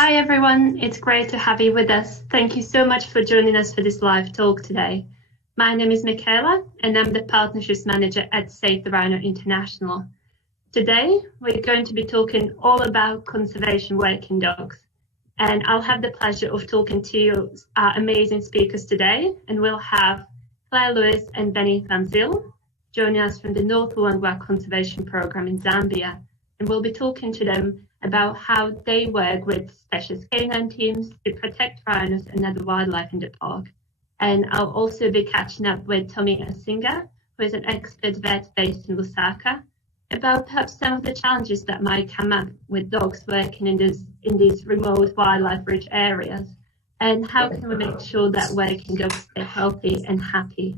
Hi everyone, it's great to have you with us. Thank you so much for joining us for this live talk today. My name is Michaela and I'm the Partnerships Manager at Save the Rhino International. Today we're going to be talking all about conservation work in dogs, and I'll have the pleasure of talking to our amazing speakers today, and we'll have Claire Lewis and Benny van Zyl joining us from the North Luangwa Conservation Programme in Zambia, and we'll be talking to them about how they work with specialist canine teams to protect rhinos and other wildlife in the park. And I'll also be catching up with Tommy Asinga, who is an expert vet based in Lusaka, about perhaps some of the challenges that might come up with dogs working in these remote wildlife-rich areas, and how can we make sure that working dogs stay healthy and happy.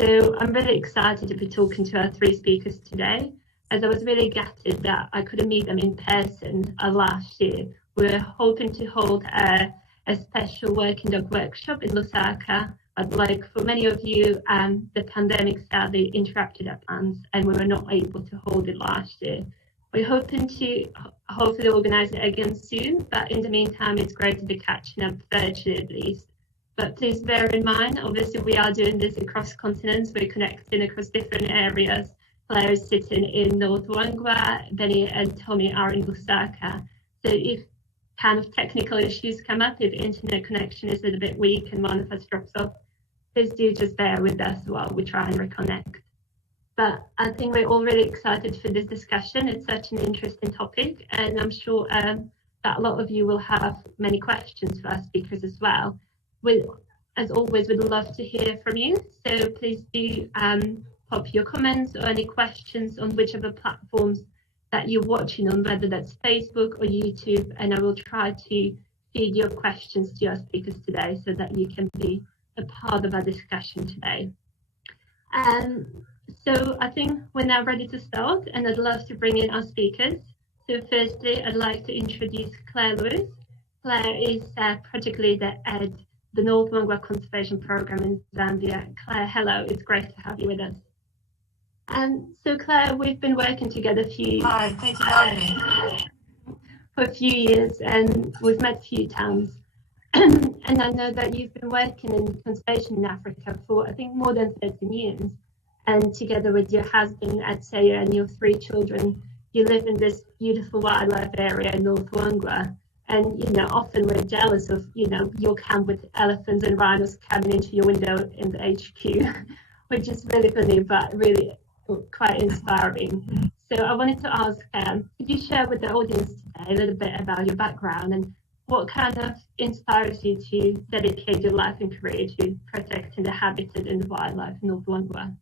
So I'm really excited to be talking to our three speakers today, as I was really gutted that I couldn't meet them in person last year. We were hoping to hold a special working dog workshop in Lusaka, but like for many of you, the pandemic sadly interrupted our plans and we were not able to hold it last year. We're hoping to hopefully organise it again soon, but in the meantime, it's great to be catching up virtually at least. But please bear in mind, obviously we are doing this across continents, we're connecting across different areas. Claire is sitting in North Luangwa, Benny and Tommy are in Lusaka. So if kind of technical issues come up, if internet connection is a little bit weak and one of us drops off, please do just bear with us while we try and reconnect. But I think we're all really excited for this discussion. It's such an interesting topic, and I'm sure that a lot of you will have many questions for our speakers as well. As always, we'd love to hear from you. So please do pop your comments or any questions on whichever platforms that you're watching on, whether that's Facebook or YouTube, and I will try to feed your questions to our speakers today so that you can be a part of our discussion today. So I think we're now ready to start, and I'd love to bring in our speakers. So firstly, I'd like to introduce Claire Lewis. Claire is project leader at the North Luangwa Conservation Programme in Zambia. Claire, hello, it's great to have you with us. So Claire, we've been working together Hi, thank you for having me. For a few years, and we've met a few times. And I know that you've been working in conservation in Africa for, I think, more than 13 years. And together with your husband, Atseya, and your three children, you live in this beautiful wildlife area in North Luangwa. And, you know, often we're jealous of, you know, your camp with elephants and rhinos coming into your window in the HQ, which is really funny, but really quite inspiring. So I wanted to ask, could you share with the audience today a little bit about your background and what kind of inspires you to dedicate your life and career to protecting the habitat and the wildlife in North Luangwa?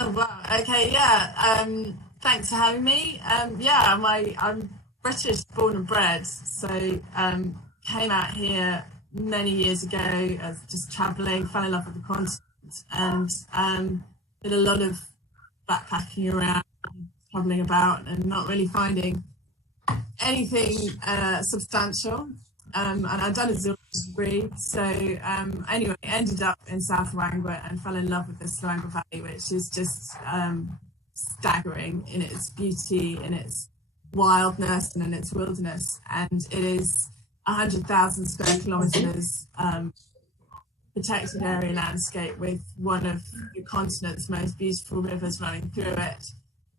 Oh wow, okay, yeah. Thanks for having me. Yeah, I'm British born and bred, so came out here many years ago as just travelling, fell in love with the continent, and did a lot of backpacking around, travelling about, and not really finding anything substantial. And I'd done a Zyl degree, so anyway, ended up in South Luangwa and fell in love with this Luangwa Valley, which is just staggering in its beauty, in its wildness, and in its wilderness. And it is 100,000 square kilometres protected area landscape with one of the continent's most beautiful rivers running through it.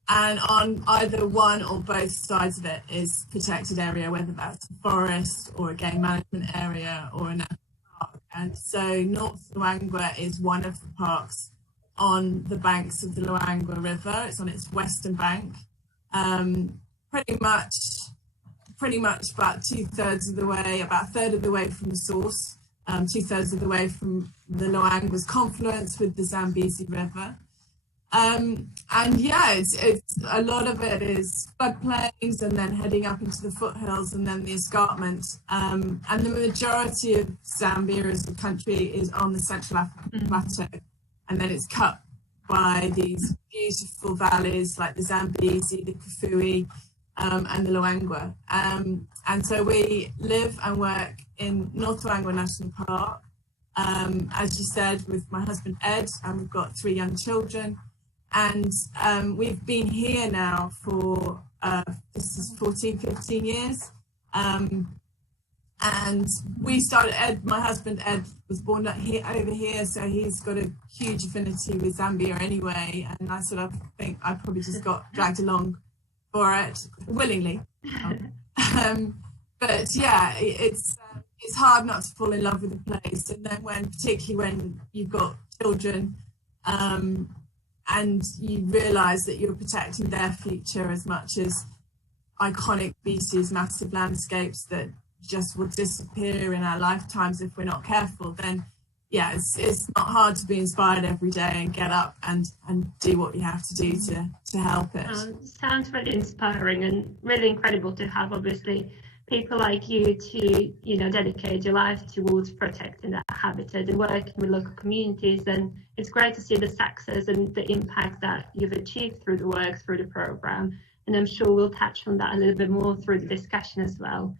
And on either one or both sides of it is protected area, whether that's a forest or a game management area or a national park. And so North Luangwa is one of the parks on the banks of the Luangwa River. It's on its western bank, pretty much about 2/3 of the way, about a third of the way from the source, 2/3 of the way from the Luangwa's confluence with the Zambezi River. And yeah, it's a lot of it is floodplains and then heading up into the foothills and then the escarpment. And the majority of Zambia as a country is on the Central African Plateau. And then it's cut by these beautiful valleys like the Zambezi, the Kafue, and the Luangwa. And so we live and work in North Luangwa National Park, as you said, with my husband Ed, and we've got 3 young children. And we've been here now for this is 14, 15 years. And we started, my husband Ed was born over here, so he's got a huge affinity with Zambia anyway, and I sort of think I probably just got dragged along for it willingly. But yeah, it's hard not to fall in love with the place, and then particularly when you've got children, and you realise that you're protecting their future as much as iconic species, massive landscapes that just will disappear in our lifetimes if we're not careful, then yeah, it's not hard to be inspired every day and get up and do what you have to do to help it. Sounds really inspiring and really incredible to have, obviously, people like you to, you know, dedicate your life towards protecting that habitat and working with local communities. And it's great to see the success and the impact that you've achieved through the work, through the program. And I'm sure we'll touch on that a little bit more through the discussion as well.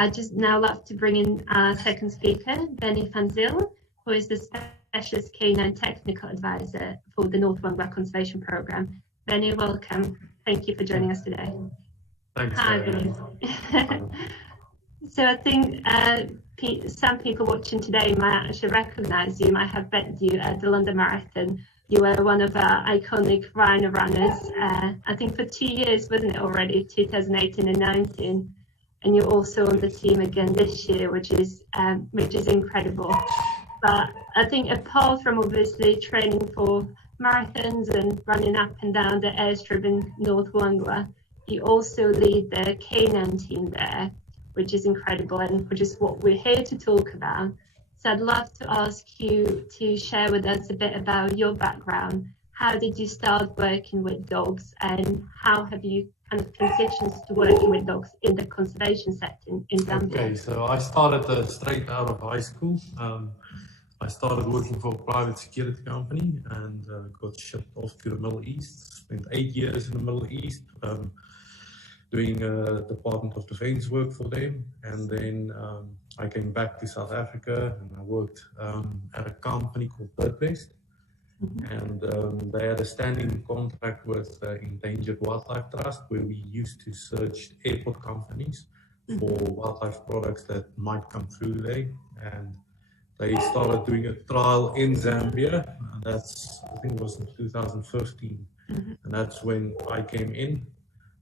I'd just now love to bring in our second speaker, Benny van Zyl, who is the Specialist Canine Technical Advisor for the North Wangwa Conservation Programme. Benny, welcome. Thank you for joining us today. Thanks. Hi, Benny. So I think some people watching today might actually recognise you, might have met you at the London Marathon. You were one of our iconic rhino runners, I think for 2 years, wasn't it already, 2018 and 19? And you're also on the team again this year, which is incredible. But I think apart from obviously training for marathons and running up and down the airstrip in North Wangwa, you also lead the canine team there, which is incredible and which is what we're here to talk about. So I'd love to ask you to share with us a bit about your background. How did you start working with dogs, and how have you kind of transitioned to working with dogs in the conservation setting in Zambia? Okay, so I started straight out of high school. I started working for a private security company and got shipped off to the Middle East. Spent 8 years in the Middle East doing Department of Defense work for them. And then I came back to South Africa and I worked at a company called Birdbest. And they had a standing contract with Endangered Wildlife Trust, where we used to search airport companies for wildlife products that might come through there. And they started doing a trial in Zambia, and I think it was in 2015. And that's when I came in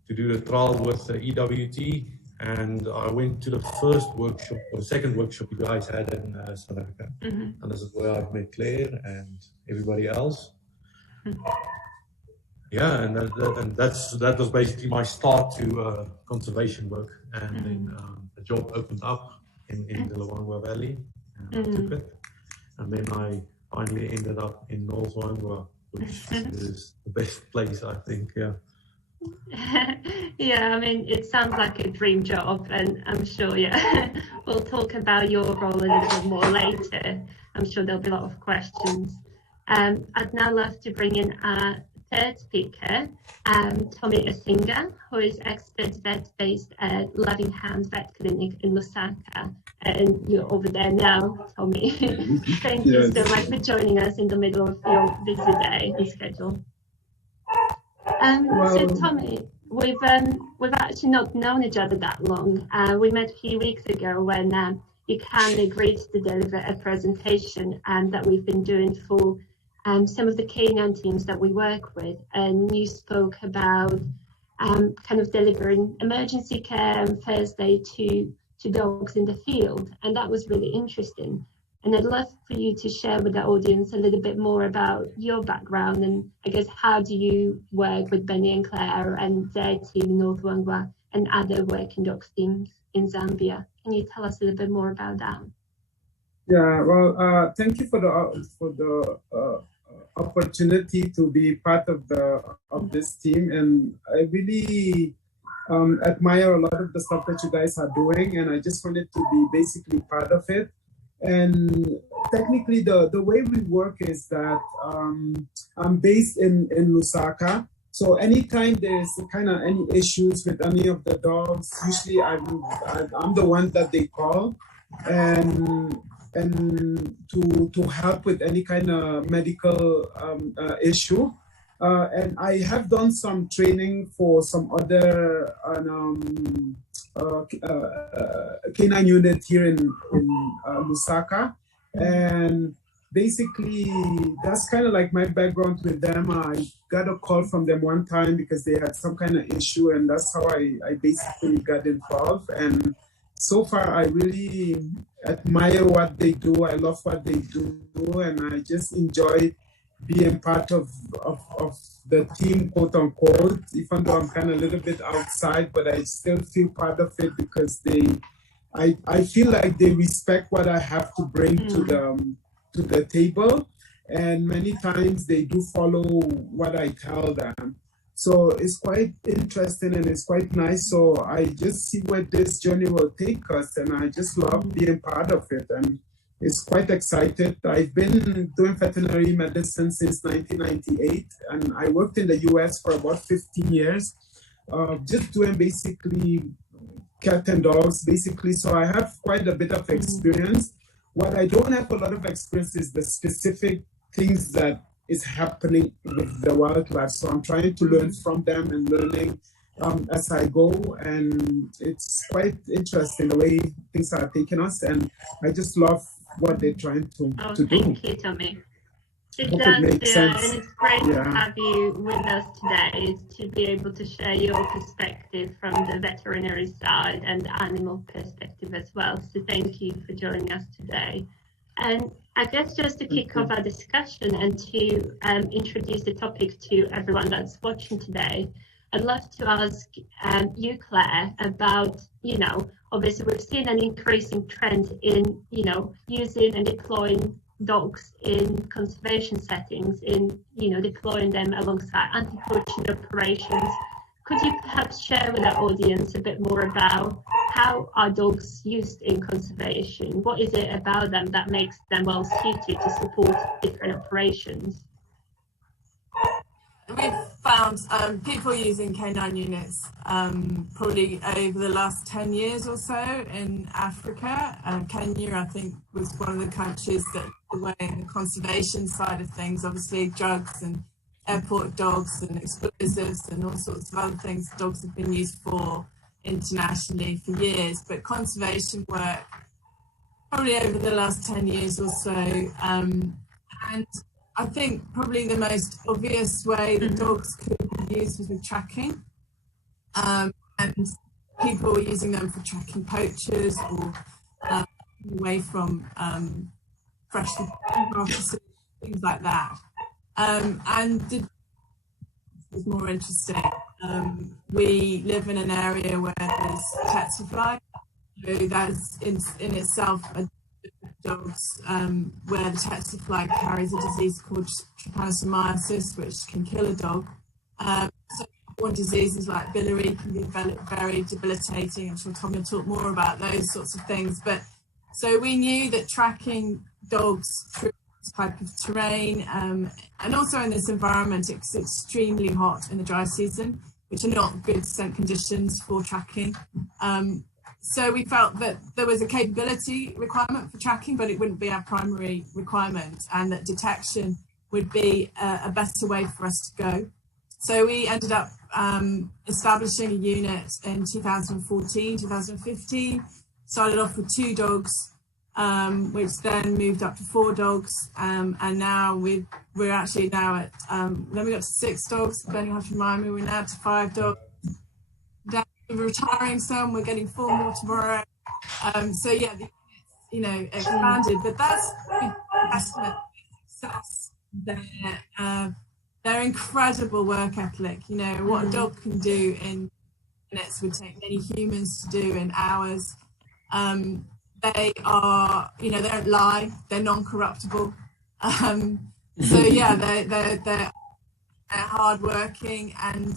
to do the trial with the EWT. And I went to the first workshop, or the second workshop you guys had in South Africa. And this is where I met Claire and everybody else. Yeah, and that was basically my start to conservation work. And then the job opened up in the Luangwa Valley, and I took it. And then I finally ended up in North Wangwa, which is the best place, I think, yeah. Yeah, I mean, it sounds like a dream job, and I'm sure, yeah, we'll talk about your role a little bit more later. I'm sure there'll be a lot of questions. I'd now love to bring in our third speaker, Tommy Asinga, who is expert vet based at Loving Hands Vet Clinic in Lusaka. And you're over there now, Tommy. Thank you so much for joining us in the middle of your busy day and schedule. So Tommy, we've actually not known each other that long. We met a few weeks ago when you kindly agreed to deliver a presentation that we've been doing for some of the canine teams that we work with, and you spoke about kind of delivering emergency care and first aid to dogs in the field, and that was really interesting. And I'd love for you to share with the audience a little bit more about your background and I guess how do you work with Benny and Claire and their team in North Wangwa and other working dogs teams in Zambia. Can you tell us a little bit more about that? Yeah, well, thank you for the opportunity to be part of this team, and I really admire a lot of the stuff that you guys are doing, and I just wanted to be basically part of it. And technically, the way we work is that I'm based in Lusaka. So anytime there's kind of any issues with any of the dogs, usually I'm the one that they call, and to help with any kind of medical issue. And I have done some training for some other canine unit here in Lusaka. And basically, that's kind of like my background with them. I got a call from them one time because they had some kind of issue, and that's how I basically got involved. And so far, I really admire what they do. I love what they do, and I just enjoy being part of the team, quote unquote, even though I'm kind of a little bit outside, but I still feel part of it because I feel like they respect what I have to bring to the table, and many times they do follow what I tell them. So it's quite interesting and it's quite nice. So I just see where this journey will take us, and I just love being part of it. And it's quite excited. I've been doing veterinary medicine since 1998, and I worked in the US for about 15 years, just doing basically cat and dogs, basically. So I have quite a bit of experience. What I don't have a lot of experience is the specific things that is happening with the wildlife. So I'm trying to learn from them and learning as I go. And it's quite interesting the way things are taking us. And I just love what they're trying to do. Thank you, Tommy. It does, and it's great to have you with us today to be able to share your perspective from the veterinary side and the animal perspective as well. So thank you for joining us today. And I guess just to kick off our discussion and to introduce the topic to everyone that's watching today, I'd love to ask you, Claire, about, obviously we've seen an increasing trend in, using and deploying dogs in conservation settings, in, deploying them alongside anti-poaching operations. Could you perhaps share with our audience a bit more about how are dogs used in conservation? What is it about them that makes them well suited to support different operations? We've found people using canine units probably over the last 10 years or so in Africa. Kenya, I think, was one of the countries that the way in the conservation side of things, obviously drugs and airport dogs and explosives and all sorts of other things dogs have been used for internationally for years, but conservation work probably over the last 10 years or so. And I think probably the most obvious way that dogs could be used was with tracking. And people were using them for tracking poachers or away from fresh carcasses, things like that. And this is more interesting. We live in an area where there's tsetse fly. So that's in itself a dogs where the tsetse fly carries a disease called trypanosomiasis, which can kill a dog. So one diseases like biliary can be very debilitating. I'm sure Tommy will talk more about those sorts of things. But so we knew that tracking dogs through this type of terrain and also in this environment, it's extremely hot in the dry season, which are not good scent conditions for tracking. So we felt that there was a capability requirement for tracking, but it wouldn't be our primary requirement, and that detection would be a better way for us to go. So we ended up establishing a unit in 2014, 2015, started off with 2 dogs, which then moved up to 4 dogs, and now we're actually now at, then we got to 6 dogs, then you have to remind me, we're now to 5 dogs. We're retiring some, we're getting 4 more tomorrow. So yeah, expanded, but that's testament to success. Their incredible work ethic. What a dog can do in minutes would take many humans to do in hours. They are, they don't lie, they're non-corruptible. So yeah, they're hardworking, and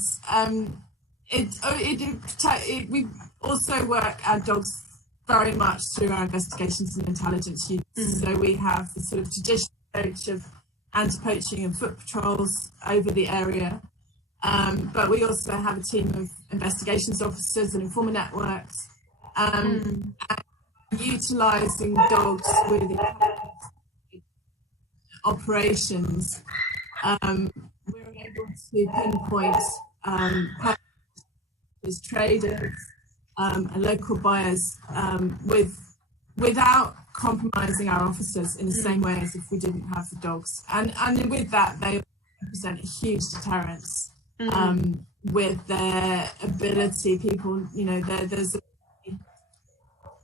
we also work our dogs very much through our investigations and intelligence units. So we have the sort of traditional approach of anti-poaching and foot patrols over the area, but we also have a team of investigations officers and informer networks, and utilising dogs with operations. We're able to pinpoint traders and local buyers without compromising our officers in the same way as if we didn't have the dogs. And with that, they represent a huge deterrence with their ability. People, you know, there's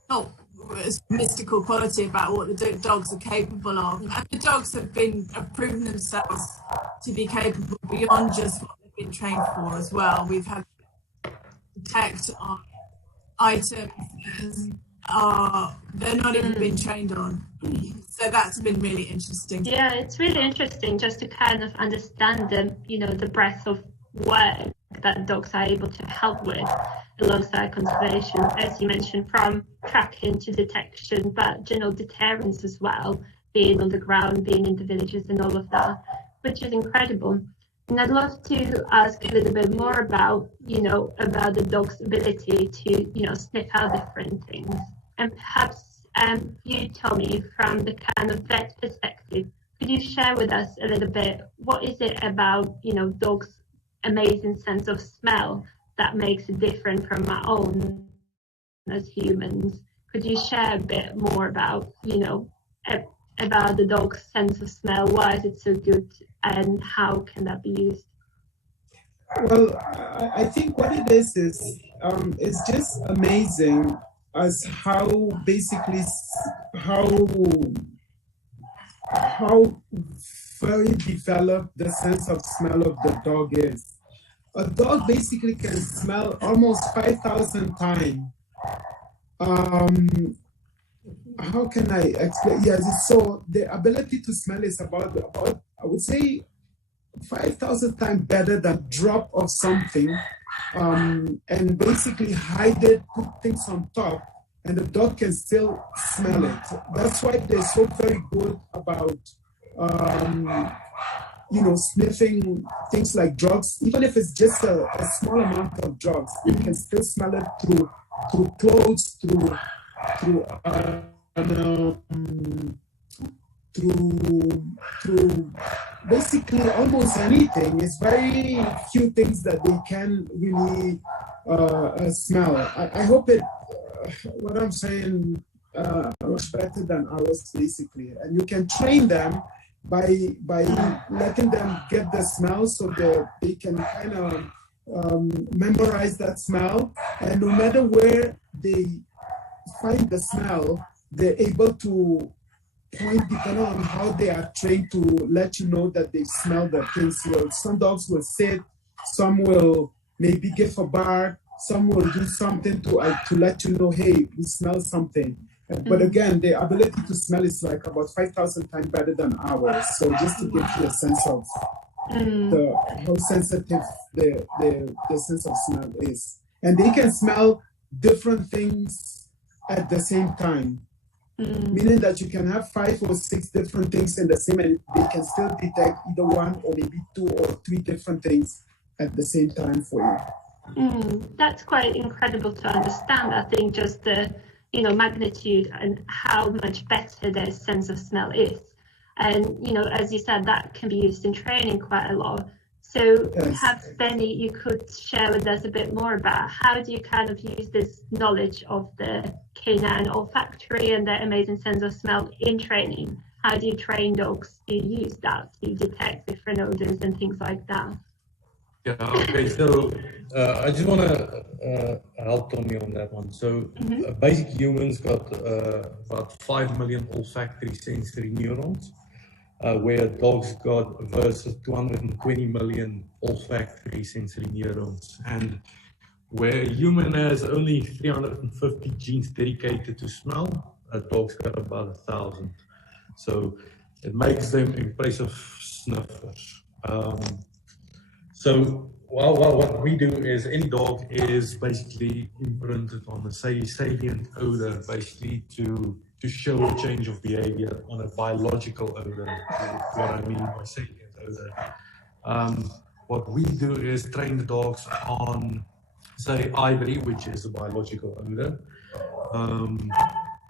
not a mystical quality about what the dogs are capable of. And the dogs have proven themselves to be capable beyond just what they've been trained for as well. We've had to detect on items they're not even being trained on. So that's been really interesting. Yeah, it's really interesting just to kind of understand the breadth of work that dogs are able to help with alongside conservation, as you mentioned, from tracking to detection, but general deterrence as well, being on the ground, being in the villages and all of that, which is incredible. And I'd love to ask a little bit more about the dog's ability to, sniff out different things. And perhaps you, Tommy, from the kind of vet perspective, could you share with us a little bit, what is it about, dogs' amazing sense of smell that makes it different from our own as humans? Could you share a bit more about, about the dog's sense of smell? Why is it so good, and how can that be used? Well, I think what it is it's just amazing as how very developed the sense of smell of the dog is. A dog basically can smell almost 5,000 times. How can I explain? Yes, so the ability to smell is about I would say 5,000 times better than drop of something, and basically hide it, put things on top, and the dog can still smell it. That's why they're so very good about sniffing things like drugs. Even if it's just a small amount of drugs, you can still smell it through clothes, through basically almost anything. It's very few things that they can really smell. I hope what I'm saying much better than ours, basically. And you can train them by letting them get the smell so that they can kind of memorize that smell. And no matter where they find the smell, they're able to point, depending on how they are trained, to let you know that they smell the things. Some dogs will sit, some will maybe give a bark, some will do something to let you know, hey, we smell something. But again, the ability to smell is like about 5,000 times better than ours. So just to give you a sense of how sensitive the sense of smell is. And they can smell different things at the same time. Meaning that you can have 5 or 6 different things in the same, and they can still detect either 1 or maybe 2 or 3 different things at the same time for you. That's quite incredible to understand. I think just the magnitude and how much better their sense of smell is. And as you said, that can be used in training quite a lot. So perhaps, Benny, you could share with us a bit more about how do you kind of use this knowledge of the canine olfactory and their amazing sense of smell in training? How do you train dogs to use that to detect different odors and things like that? Yeah, okay, so I just want to help Tommy on that one. So basic humans got about 5 million olfactory sensory neurons, where dogs got versus 220 million olfactory sensory neurons. And where a human has only 350 genes dedicated to smell, a dog's got about 1,000. So it makes them impressive sniffers. So what we do is any dog is basically imprinted on a salient odor, basically to show a change of behavior on a biological odor. What I mean by salient odor. What we do is train the dogs on, say, ivory, which is a biological odor,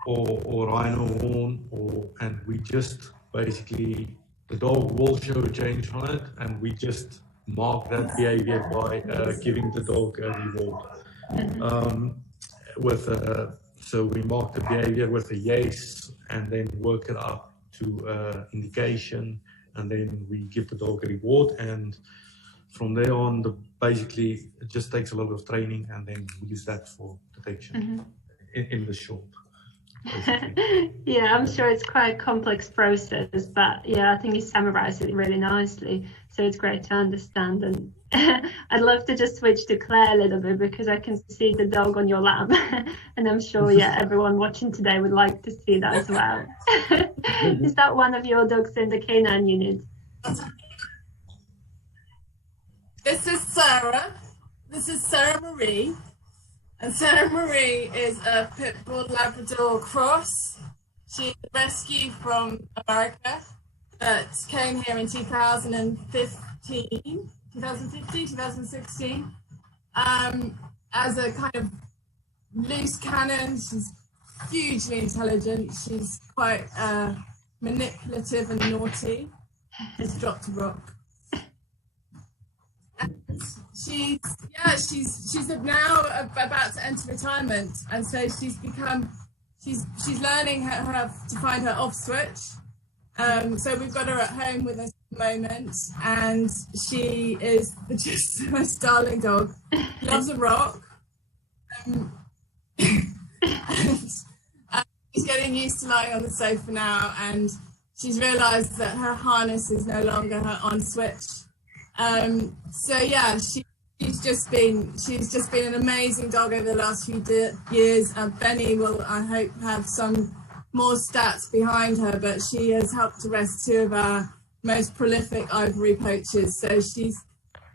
or rhino horn, and we just basically, the dog will show a change on it, and we just mark that behavior by giving the dog a reward. So we mark the behavior with a yes, and then work it up to indication, and then we give the dog a reward, and from there on, basically it just takes a lot of training, and then we use that for detection in the shop. Yeah, I'm sure it's quite a complex process, but yeah, I think you summarized it really nicely. So it's great to understand. And I'd love to just switch to Claire a little bit, because I can see the dog on your lap, and I'm sure, yeah, everyone watching today would like to see that as well. Is that one of your dogs in the canine unit? This is Sarah. This is Sarah Marie. And Sarah Marie is a Pit Bull Labrador cross. She's a rescue from America that came here in 2016, as a kind of loose cannon. She's hugely intelligent. She's quite manipulative and naughty. Just dropped a rock. She's now about to enter retirement, and so she's she's learning how to find her off switch. So we've got her at home with us at the moment, and she is just the most darling dog. Loves a rock. She's getting used to lying on the sofa now, and she's realised that her harness is no longer her on switch. So yeah, she's just been an amazing dog over the last few years. Benny will, I hope, have some more stats behind her, but she has helped arrest 2 of our most prolific ivory poachers. So she's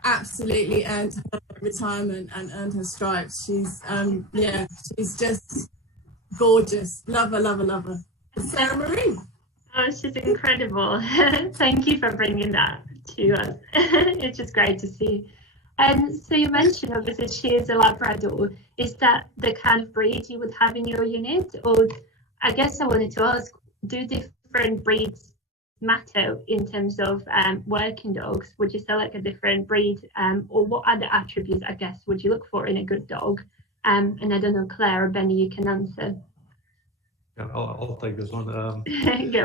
absolutely earned her retirement and earned her stripes. She's she's just gorgeous. Love her, love her, love her. Sarah Marie. Oh, she's incredible. Thank you for bringing that to us. It's just great to see. And so you mentioned, obviously, she is a Labrador. Is that the kind of breed you would have in your unit? Or I guess I wanted to ask, do different breeds matter in terms of working dogs? Would you select a different breed? Or what other attributes, I guess, would you look for in a good dog? And I don't know, Claire or Benny, you can answer. Yeah, I'll take this one. Go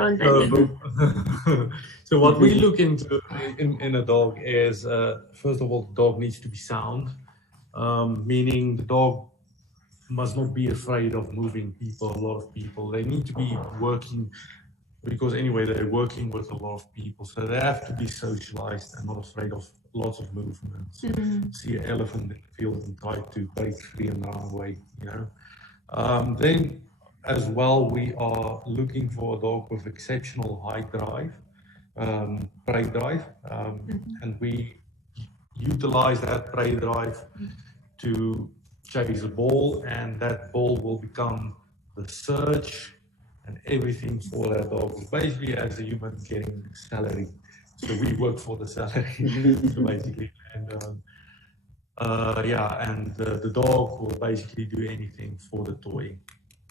on, Benny. So what we look into in a dog is, first of all, the dog needs to be sound, meaning the dog must not be afraid of moving people, a lot of people. They need to be working, because anyway, they're working with a lot of people, so they have to be socialized and not afraid of lots of movements. See an elephant in the field and try to break free and run away, you know. Then as well, we are looking for a dog with exceptional high drive, prey drive, and we utilize that prey drive to chase a ball, and that ball will become the search and everything for that dog. It's basically as a human getting salary. So we work for the salary, so basically. And the dog will basically do anything for the toy.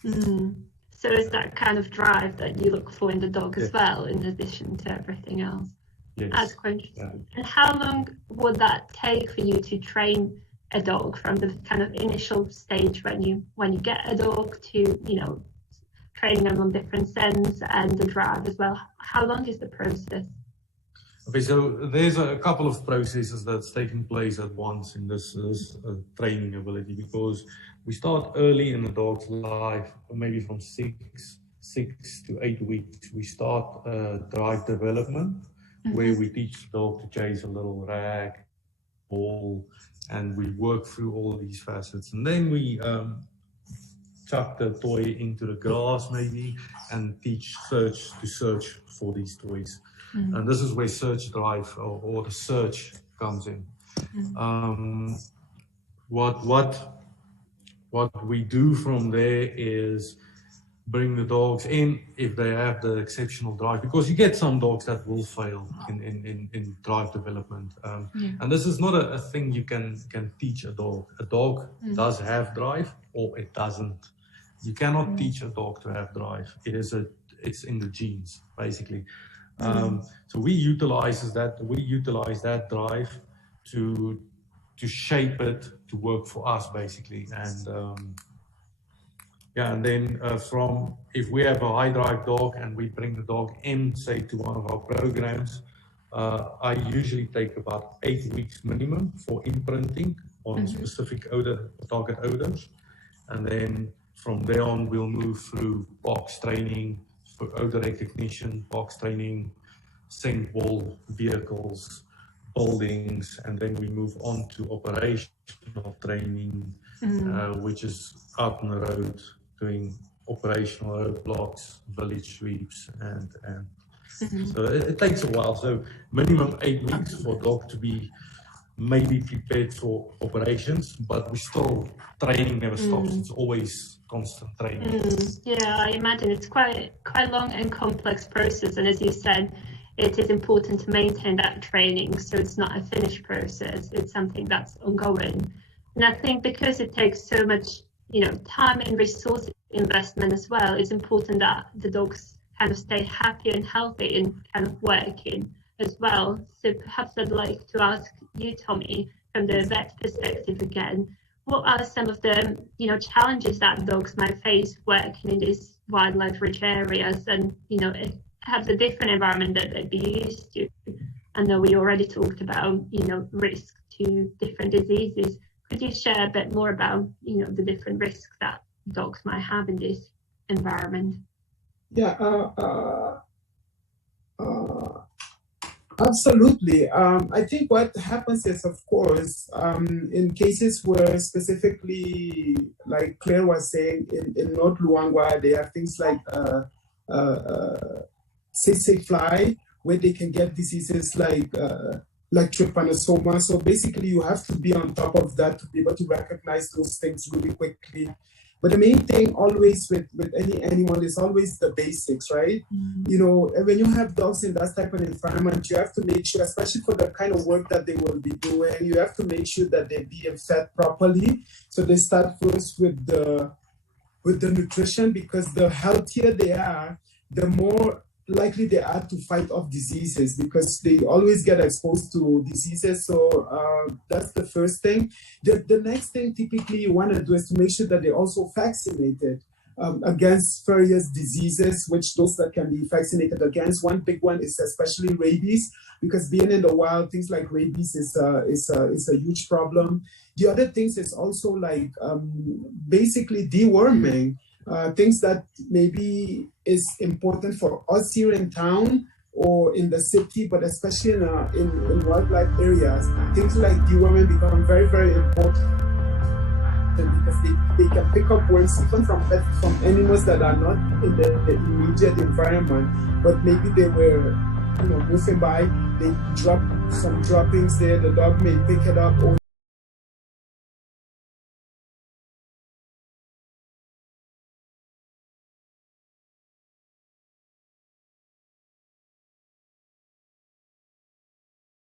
So is that kind of drive that you look for in the dog as well, in addition to everything else? Yes. That's quite interesting. And how long would that take for you to train a dog from the kind of initial stage when you get a dog to, you know, training them on different scents and the drive as well? How long is the process? Okay, so there's a couple of processes that's taking place at once in this training ability, because we start early in the dog's life, maybe from 6 to 8 weeks. We start drive development, where we teach the dog to chase a little rag, ball, and we work through all these facets. And then we chuck the toy into the grass maybe and teach to search for these toys. And this is where search drive or the search comes in. What we do from there is bring the dogs in if they have the exceptional drive, because you get some dogs that will fail in drive development. And this is not a thing you can teach a dog. A dog does have drive or it doesn't. You cannot teach a dog to have drive. It's in the genes, basically. So we utilize that drive to shape it to work for us, basically. And yeah, and then if we have a high drive dog and we bring the dog in, say, to one of our programs, I usually take about 8 weeks minimum for imprinting on specific target odors. And then from there on, we'll move through box training for odor recognition, box training, scent ball vehicles, buildings, and then we move on to operational training, which is out on the road, doing operational roadblocks, village sweeps, and so it takes a while. So minimum 8 weeks for a dog to be maybe prepared for operations, but we still training never stops. It's always constant training. Yeah, I imagine it's quite long and complex process, and as you said, it is important to maintain that training so it's not a finished process. It's something that's ongoing, and I think because it takes so much time and resource investment as well, it's important that the dogs kind of stay happy and healthy and kind of working as well. So perhaps I'd like to ask you, Tommy, from the vet perspective again, what are some of the challenges that dogs might face working in these wildlife-rich areas, and have a different environment that they'd be used to? I know we already talked about risk to different diseases. Could you share a bit more about the different risks that dogs might have in this environment? Yeah, absolutely. I think what happens is, of course, in cases where specifically, like Claire was saying, in North Luangwa, they have things like tsetse fly, where they can get diseases like trypanosoma. So basically, you have to be on top of that to be able to recognize those things really quickly. But the main thing always with any animal is always the basics, right? When you have dogs in that type of environment, you have to make sure, especially for the kind of work that they will be doing, you have to make sure that they're being fed properly. So they start first with the nutrition, because the healthier they are, the more likely they are to fight off diseases, because they always get exposed to diseases. So that's the first thing. The next thing typically you want to do is to make sure that they're also vaccinated against various diseases, which those that can be vaccinated against. One big one is especially rabies, because being in the wild, things like rabies is a huge problem. The other things is also like basically deworming. Things that maybe is important for us here in town or in the city, but especially in wildlife areas. Things like deworming become very, very important, because they can pick up worms even from animals that are not in the immediate environment, but maybe they were moving by, they drop some droppings there, the dog may pick it up, or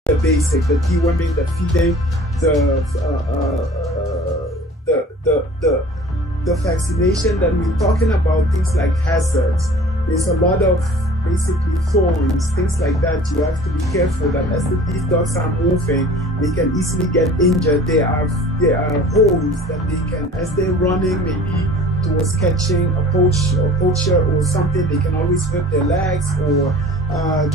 the basic, the deworming, the feeding, the vaccination. Then we're talking about things like hazards. There's a lot of basically thorns, things like that. You have to be careful that as these dogs are moving, they can easily get injured. There are holes that they can, as they're running, maybe towards catching a poacher or something, they can always hurt their legs, or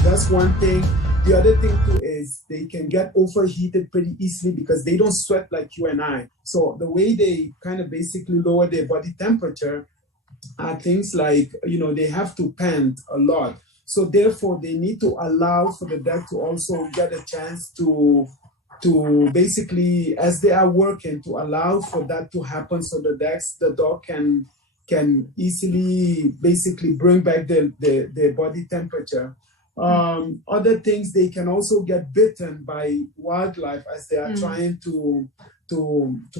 that's one thing. The other thing too is they can get overheated pretty easily because they don't sweat like you and I. So the way they kind of basically lower their body temperature are things like, they have to pant a lot. So therefore they need to allow for the dog to also get a chance to basically, as they are working, to allow for that to happen, so the dog can easily basically bring back their body temperature. Other things, they can also get bitten by wildlife as they are trying to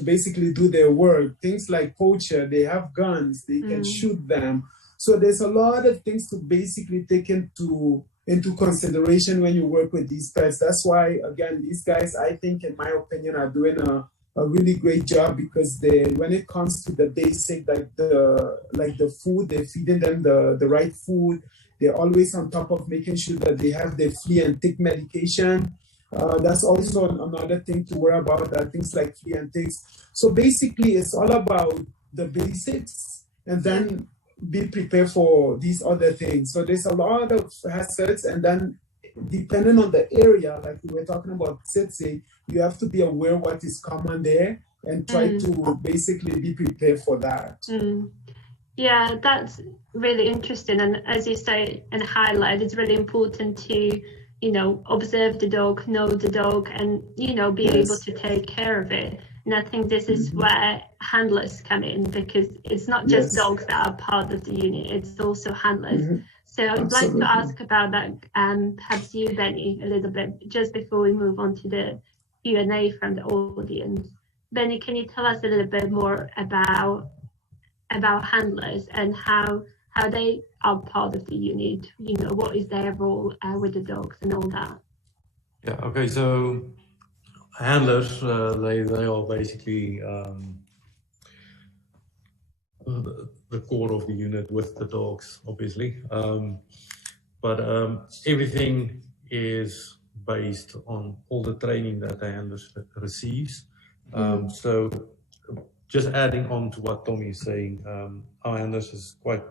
basically do their work. Things like poacher, they have guns, they can shoot them. So there's a lot of things to basically take into consideration when you work with these pets. That's why, again, these guys, I think, in my opinion, are doing a really great job, because when it comes to the basic, like the food, they're feeding them the right food. They're always on top of making sure that they have their flea and tick medication. That's also another thing to worry about, things like flea and ticks. So basically, it's all about the basics and then be prepared for these other things. So there's a lot of hazards, and then depending on the area, like we were talking about tsetse, you have to be aware what is common there and try to basically be prepared for that. Yeah, that's really interesting. And as you say and highlight, it's really important to, observe the dog, know the dog, and, be able to take care of it. And I think this is where handlers come in, because it's not just dogs that are part of the unit, it's also handlers. So I'd like to ask about that, perhaps you, Benny, a little bit, just before we move on to the Q&A from the audience. Benny, can you tell us a little bit more about handlers and how they are part of the unit? What is their role with the dogs and all that? Yeah, okay, so handlers, they are basically the core of the unit with the dogs, obviously. But everything is based on all the training that the handlers receives. So just adding on to what Tommy is saying, our handlers is quite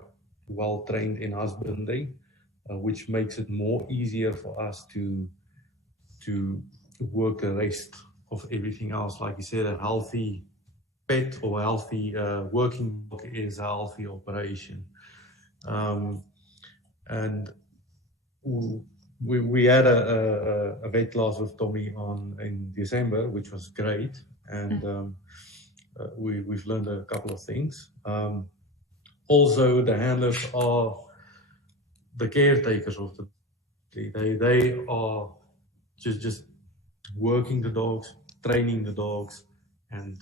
well trained in husbandry, which makes it more easier for us to work the rest of everything else. Like you said, a healthy pet or a healthy working dog is a healthy operation. And we had a vet class with Tommy in December, which was great. And we've learned a couple of things. Also, the handlers are the caretakers of the. They are just working the dogs, training the dogs, and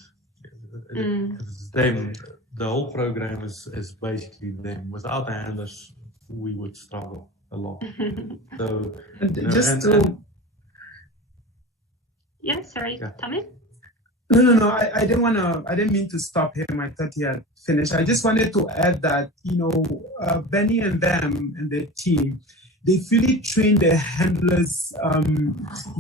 it's them. The whole program is basically them. Without the handlers, we would struggle a lot. So yeah, sorry, Tommy. No. I didn't mean to stop him. I thought he had finished. I just wanted to add that, Benny and them and their team, they really train their handlers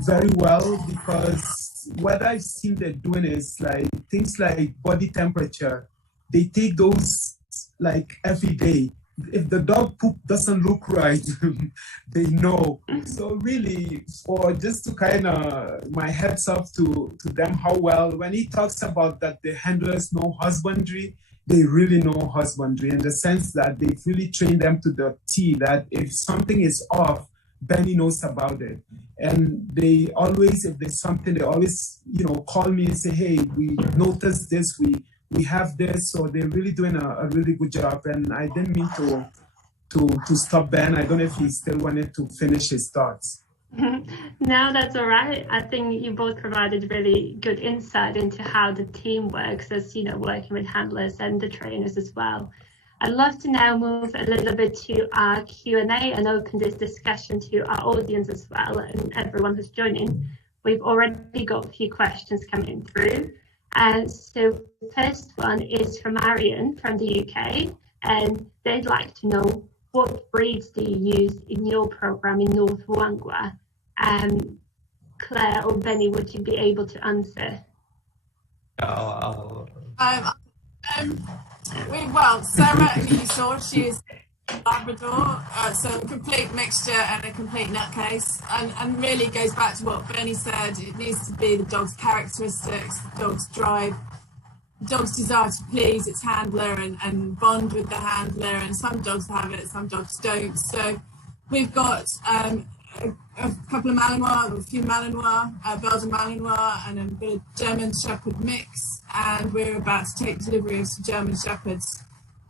very well, because what I've seen they're doing is like things like body temperature. They take those like every day. If the dog poop doesn't look right, they know. So really, for just to kind of my heads up to them how well, when he talks about that the handlers know husbandry, they really know husbandry in the sense that they really train them to the T, that if something is off, Benny knows about it. And they always, if there's something, they always, call me and say, hey, we noticed this, we have this. So they're really doing a really good job. And I didn't mean to stop Ben. I don't know if he still wanted to finish his thoughts. No, that's all right. I think you both provided really good insight into how the team works, as working with handlers and the trainers as well. I'd love to now move a little bit to our Q&A and open this discussion to our audience as well, and everyone who's joining. We've already got a few questions coming through. So the first one is from Marion from the UK, and they'd like to know, what breeds do you use in your program in North Luangwa? Claire or Benny, would you be able to answer? Well, Sarah, who you saw, she is Labrador, so a complete mixture and a complete nutcase, and really goes back to what Bernie said. It needs to be the dog's characteristics, the dog's drive, the dog's desire to please its handler and bond with the handler, and some dogs have it, some dogs don't. So we've got a couple of Malinois, a few Malinois, Belgian Malinois, and a bit of German Shepherd mix, and we're about to take delivery of some German Shepherds.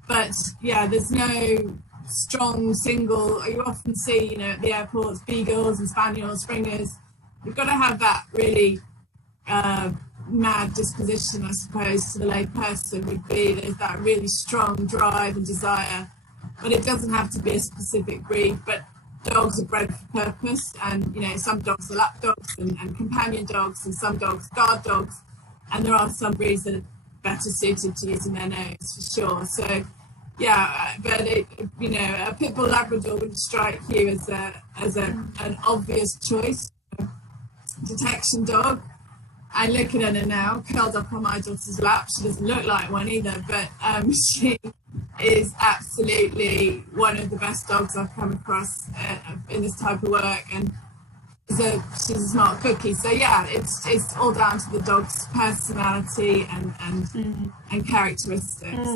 But yeah, there's no strong single. You often see, at the airports, Beagles and Spaniels, Springers. You've got to have that really mad disposition, I suppose, to the lay person would be. There's that really strong drive and desire, but it doesn't have to be a specific breed. But dogs are bred for purpose, and some dogs are lap dogs and companion dogs, and some dogs guard dogs, and there are some breeds that are better suited to using their nose for sure. So yeah, but a pit bull Labrador would strike you as an obvious choice. detection dog. And looking at her now, curled up on my daughter's lap. She doesn't look like one either, but she is absolutely one of the best dogs I've come across in this type of work, and she's a smart cookie. So yeah, it's all down to the dog's personality and characteristics.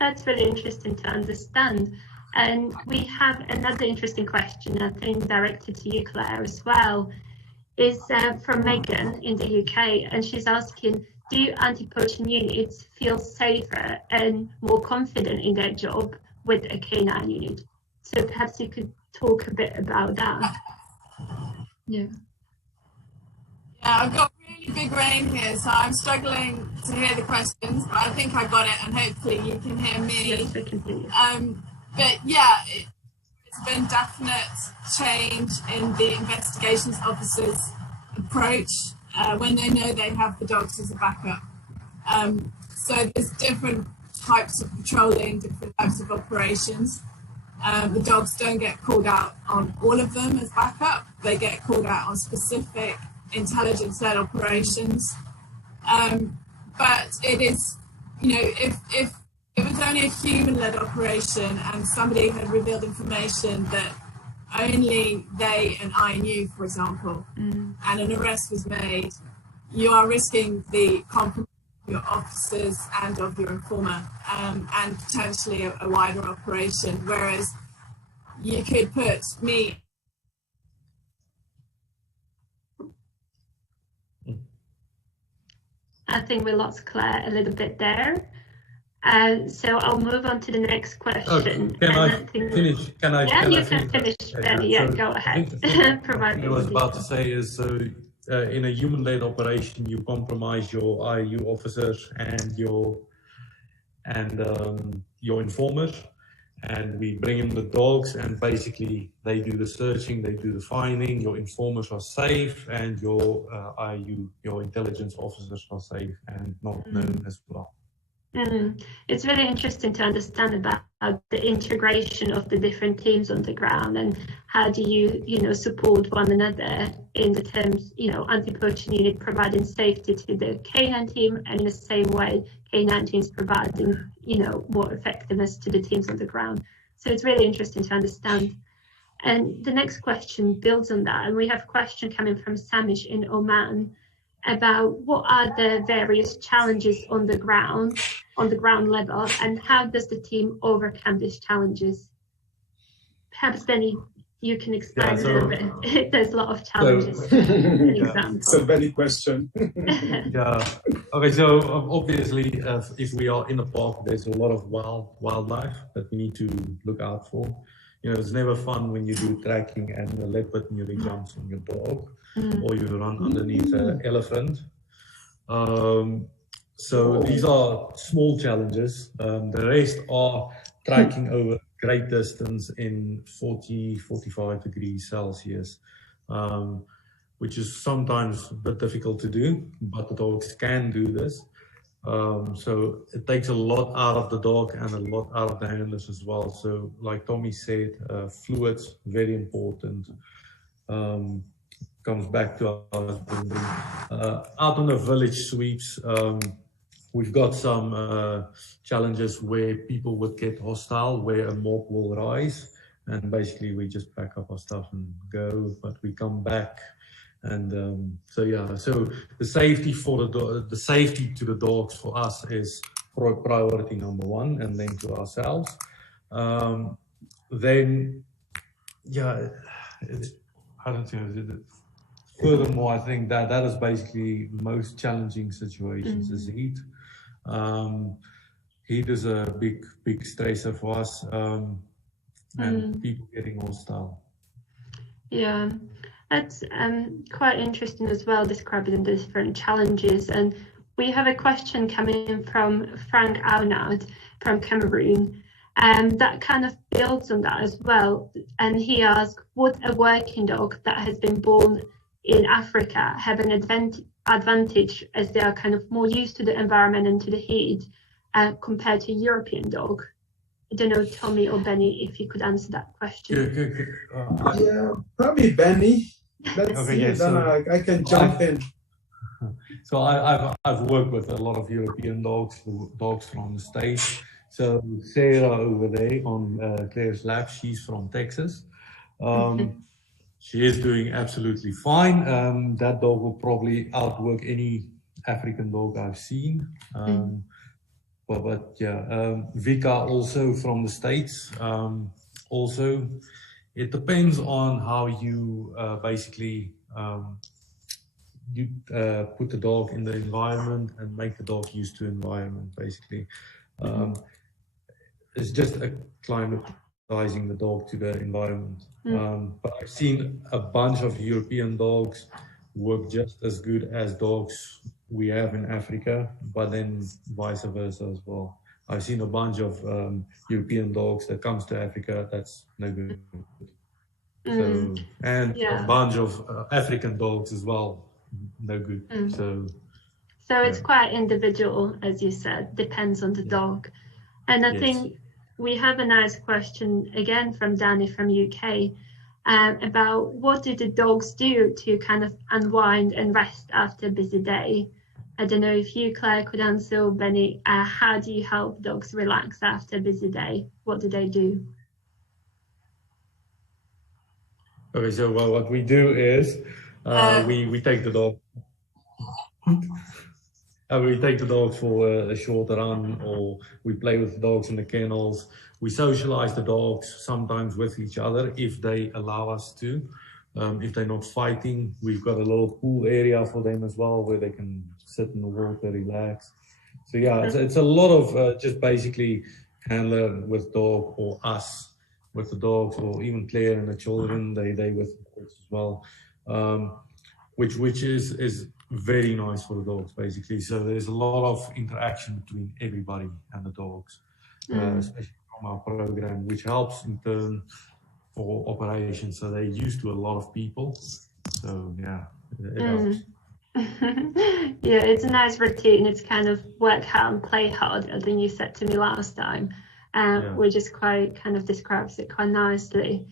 That's really interesting to understand. And we have another interesting question, I think directed to you, Claire, as well. Is from Megan in the UK, and she's asking, do anti-poaching units feel safer and more confident in their job with a canine unit? So perhaps you could talk a bit about that. Yeah, I've got really big brain here, so I'm struggling to hear the questions, but I think I got it, and hopefully you can hear me. Yes, we can hear you. But yeah, it's been definite change in the investigations officers' approach when they know they have the dogs as a backup. So there's different types of patrolling, different types of operations. The dogs don't get called out on all of them as backup. They get called out on specific intelligence-led operations. But it is, if it was only a human-led operation and somebody had revealed information that only they and I knew, for example, and an arrest was made, you are risking the compromise of your officers and of your informer, and potentially a wider operation, whereas you could put me... I think we lost Claire a little bit there. So I'll move on to the next question. Can I finish? Yeah, you can finish. Yeah, so go ahead. What I was about to say is, so in a human-led operation, you compromise your IU officers and your informers, and we bring in the dogs, and basically they do the searching, they do the finding. Your informers are safe, and your IU, your intelligence officers are safe and not known as well. It's really interesting to understand about the integration of the different teams on the ground, and how do you support one another in the terms, anti-poaching unit providing safety to the canine team, and in the same way canine teams providing more effectiveness to the teams on the ground. So it's really interesting to understand. And the next question builds on that, and we have a question coming from Samish in Oman about what are the various challenges on the ground level, and how does the team overcome these challenges? Perhaps Benny, you can explain a little bit. There's a lot of challenges. It's a very question. Okay, so obviously if we are in a park, there's a lot of wildlife that we need to look out for. It's never fun when you do tracking and a leopard nearly jumps on your dog, or you run underneath an elephant. So these are small challenges. The rest are tracking over great distance in 40-45 degrees Celsius, which is sometimes a bit difficult to do, but the dogs can do this. So it takes a lot out of the dog and a lot out of the handlers as well. So like Tommy said, fluids, very important. Comes back to our husband. Out on the village sweeps, we've got some challenges where people would get hostile, where a mob will rise, and basically we just pack up our stuff and go, but we come back. And so the safety for the safety to the dogs for us is priority number one, and then to ourselves. Then I don't know. Furthermore, I think that is basically most challenging situations is heat. Heat is a big stressor for us, and people getting hostile. Yeah. That's quite interesting as well, describing the different challenges. And we have a question coming from Frank Aunard from Cameroon, and that kind of builds on that as well. And he asked, would a working dog that has been born in Africa have an advantage as they are kind of more used to the environment and to the heat compared to a European dog? I don't know, Tommy or Benny, if you could answer that question. Yeah, probably Benny. let's Okay, see, yeah, then so I can jump in. So I've worked with a lot of European dogs from the States. So Sarah over there on Claire's lab, she's from Texas. She is doing absolutely fine. That dog will probably outwork any African dog I've seen. But yeah, Vika also from the States. Also, it depends on how you basically you put the dog in the environment and make the dog used to environment, basically. It's just acclimatizing the dog to the environment. But I've seen a bunch of European dogs work just as good as dogs we have in Africa, but then vice versa as well. I've seen a bunch of European dogs that comes to Africa that's no good. So, and a bunch of African dogs as well, no good. So it's quite individual, as you said, depends on the dog. And I think we have a nice question again from Danny from UK about what do the dogs do to kind of unwind and rest after a busy day? I don't know if you, Claire, could answer, or Benny, how do you help dogs relax after a busy day? What do they do? Okay, so what we do is we take the dog. We take the dogs for a short run, or we play with the dogs in the kennels. We socialize the dogs sometimes with each other if they allow us to. If they're not fighting, we've got a little pool area for them as well where they can sit in the water, relax. So yeah, it's a lot of just basically handler with dog, or us with the dogs, or even Claire and the children, they with the dogs as well, which is very nice for the dogs, basically. So there's a lot of interaction between everybody and the dogs, especially from our program, which helps in turn for operations. So they're used to a lot of people. So yeah, it helps. Yeah, it's a nice routine. It's kind of work hard and play hard, I think you said to me last time, which is quite kind of describes it quite nicely.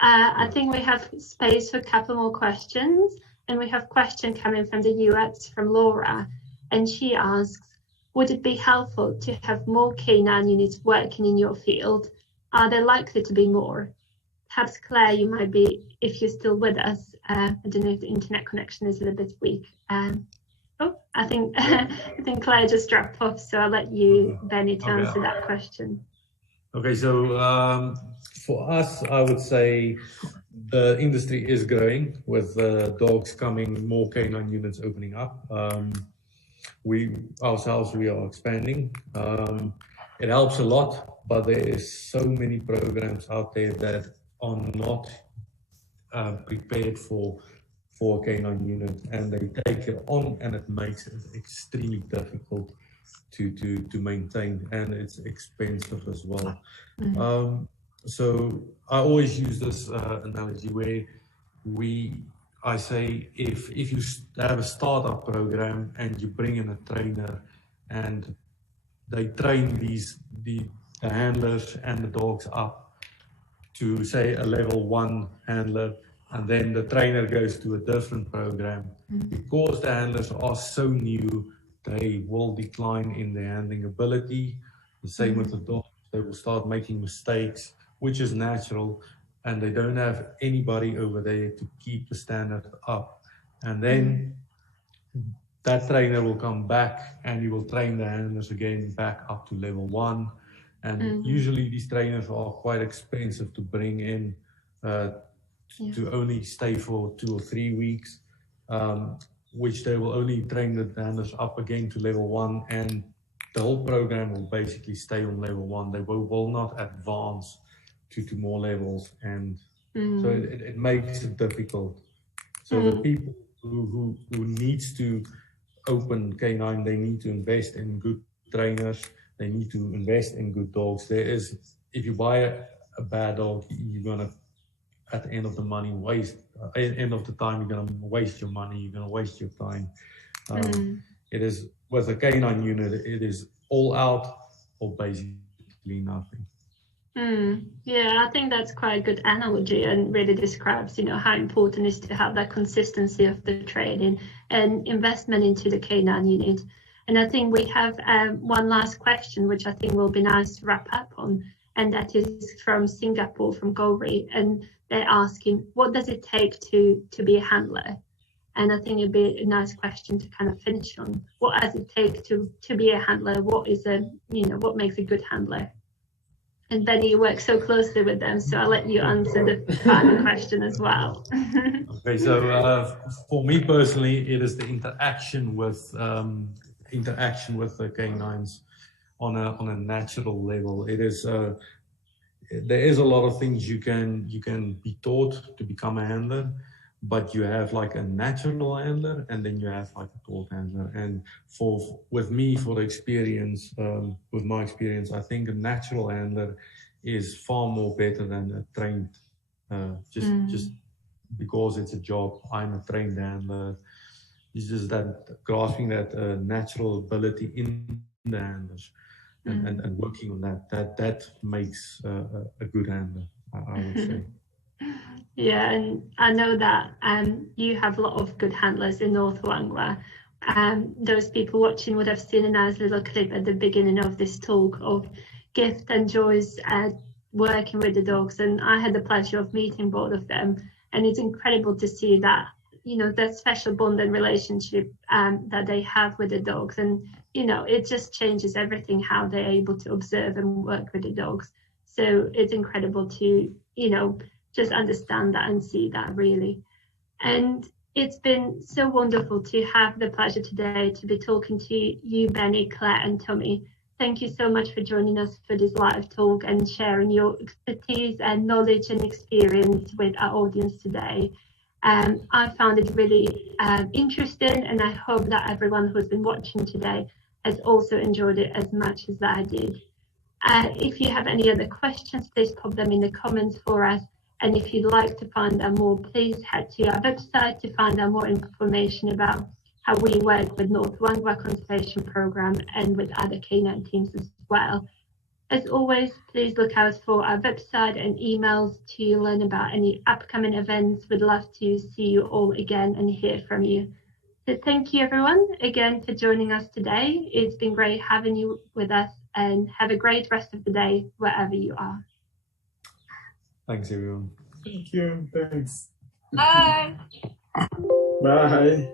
I think we have space for a couple more questions, and we have a question coming from the US from Laura, and she asks, would it be helpful to have more canine units working in your field? Are there likely to be more? Perhaps Claire, you might be, if you're still with us. I don't know if the internet connection is a little bit weak. I think Claire just dropped off, so I'll let you, Benny, to answer that question. Okay, so for us, I would say the industry is growing with dogs coming, more canine units opening up. We ourselves, we are expanding. It helps a lot, but there is so many programs out there that are not prepared for a canine unit, and they take it on, and it makes it extremely difficult to maintain, and it's expensive as well. So I always use this analogy where I say if you have a startup program and you bring in a trainer and they train the handlers and the dogs up to say a level 1 handler, and then the trainer goes to a different program, because the handlers are so new, they will decline in their handling ability. The same with the dogs, they will start making mistakes, which is natural, and they don't have anybody over there to keep the standard up. And then that trainer will come back and he will train the handlers again back up to level 1. And usually these trainers are quite expensive to bring in, to only stay for 2 or 3 weeks, which they will only train the handlers up again to level 1, and the whole program will basically stay on level 1. They will not advance to more levels, and so it makes it difficult. So the people who needs to open canine, they need to invest in good trainers. They need to invest in good dogs. If you buy a bad dog, you're gonna, at the end of the time, you're gonna waste your money. You're gonna waste your time. It is with a canine unit. It is all out or basically nothing. Yeah, I think that's quite a good analogy and really describes, how important it is to have that consistency of the training and investment into the canine unit. And I think we have one last question, which I think will be nice to wrap up on, and that is from Singapore, from Gauri, and they're asking, what does it take to be a handler? And I think it'd be a nice question to kind of finish on. What does it take to be a handler? What is what makes a good handler? And Benny, you work so closely with them, so I'll let you answer the final question as well. Okay, so for me personally, it is the interaction with the canines on a natural level. It is there is a lot of things you can be taught to become a handler, but you have like a natural handler, and then you have like a taught handler. And with my experience, I think a natural handler is far more better than a trained. Just because it's a job, I'm a trained handler. It's just that grasping that natural ability in the handlers and working on that makes a good handler, I would say. Yeah, and I know that you have a lot of good handlers in North Luangwa. Those people watching would have seen a nice little clip at the beginning of this talk of Gift and Joy's working with the dogs, and I had the pleasure of meeting both of them, and it's incredible to see that that special bond and relationship that they have with the dogs, and it just changes everything how they're able to observe and work with the dogs. So it's incredible to just understand that and see that, really. And it's been so wonderful to have the pleasure today to be talking to you, Benny, Claire and Tommy. Thank you so much for joining us for this live talk and sharing your expertise and knowledge and experience with our audience today. I found it really interesting, and I hope that everyone who's been watching today has also enjoyed it as much as I did. If you have any other questions, please pop them in the comments for us. And if you'd like to find out more, please head to our website to find out more information about how we work with North Luangwa Conservation Programme and with other canine teams as well. As always, please look out for our website and emails to learn about any upcoming events. We'd love to see you all again and hear from you. So thank you everyone again for joining us today. It's been great having you with us, and have a great rest of the day wherever you are. Thanks everyone. Thank you. Thanks. Bye. Bye.